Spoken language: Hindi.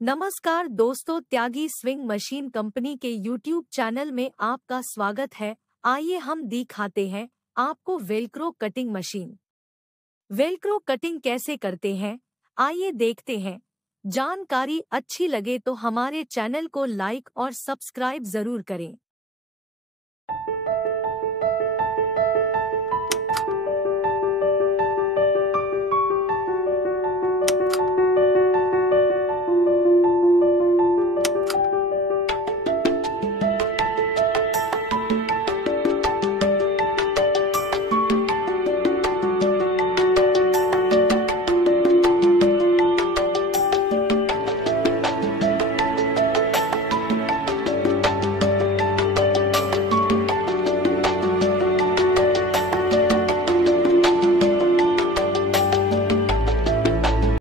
नमस्कार दोस्तों, त्यागी स्विंग मशीन कंपनी के यूट्यूब चैनल में आपका स्वागत है। आइए हम दिखाते हैं आपको Velcro cutting machine. Velcro cutting कैसे करते हैं, आइए देखते हैं। जानकारी अच्छी लगे तो हमारे चैनल को लाइक और सब्सक्राइब जरूर करें।